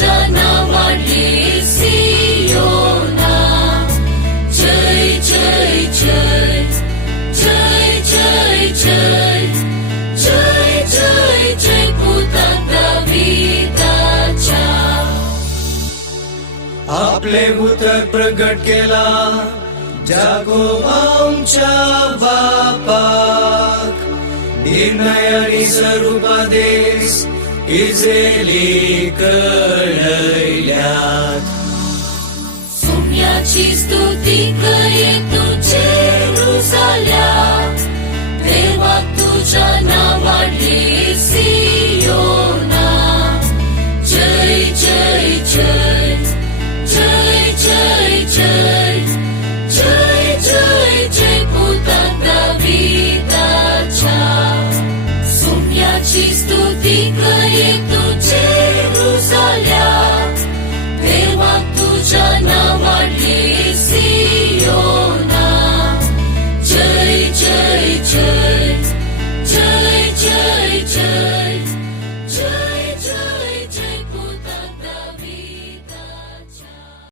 तुझ्या नावाने सियोना. जय जय जय जय जय जय जय जय जय पुत्र दाविदाच्या. आपले पुत्र प्रगट केला याकोबाच्या बापाक. निर्णय आणि स्वरूपादेश इस्रायली कळल्यात. सोम्याची स्तुती करे तुझे जेरुसल्या. देवा तुझ्या नावाने सियोना. जय जय जय जय जय जय जय जय जय पुत्र दाविदाच्या. सोम्याची स्तुती करे